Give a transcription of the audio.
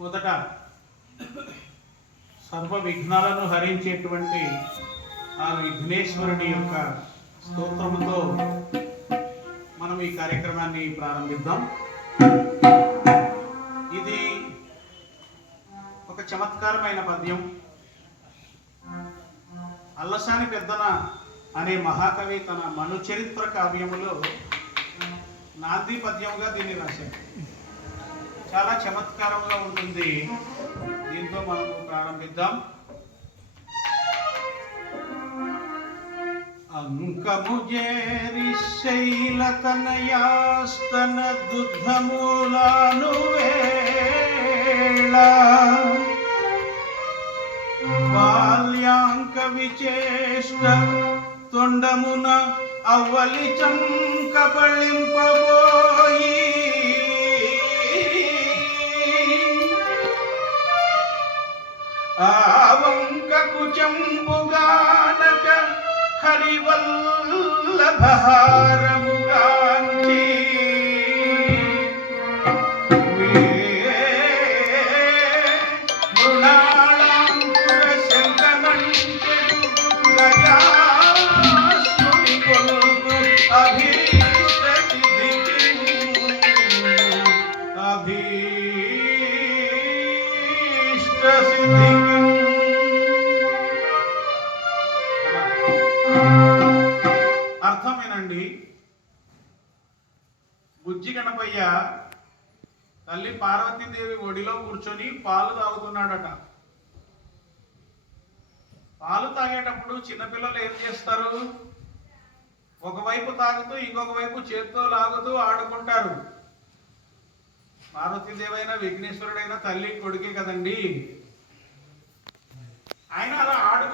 మొదట సర్వ విఘ్నాలను హరించేటువంటి ఆ విఘ్నేశ్వరుని యొక్క స్తోత్రముతో మనం ఈ కార్యక్రమాన్ని ప్రారంభిద్దాం. ఇది ఒక చమత్కారమైన పద్యం. అల్లసాని పెద్దన అనే మహాకవి తన మనుచరిత్ర కావ్యములో నాంది పద్యముగా దీన్ని రాశాడు. చాలా చమత్కారంగా ఉంటుంది. దీంతో మనము ప్రారంభిద్దాం. అంకము చేరి శైలతనయాస్తన దుద్ధమూలాను వేళ. బాల్యాంక విచేష్ట తొండమున అవ్వలి చంకబళింపబోయి ఆవంకకు చంపుగానక హరివల్లభ అర్థమేనండి. బుజ్జి గణపయ్య తల్లి పార్వతీదేవి ఒడిలో కూర్చొని పాలు తాగుతున్నాడట. పాలు తాగేటప్పుడు చిన్నపిల్లలు ఏం చేస్తారు? ఒకవైపు తాగుతూ ఇంకొక వైపు చేత్తో లాగుతూ ఆడుకుంటారు. పార్వతీదేవి విఘ్నేశ్వరుడైనా తల్లి కొడుకే కదండి. ఆయన అలా ఆడు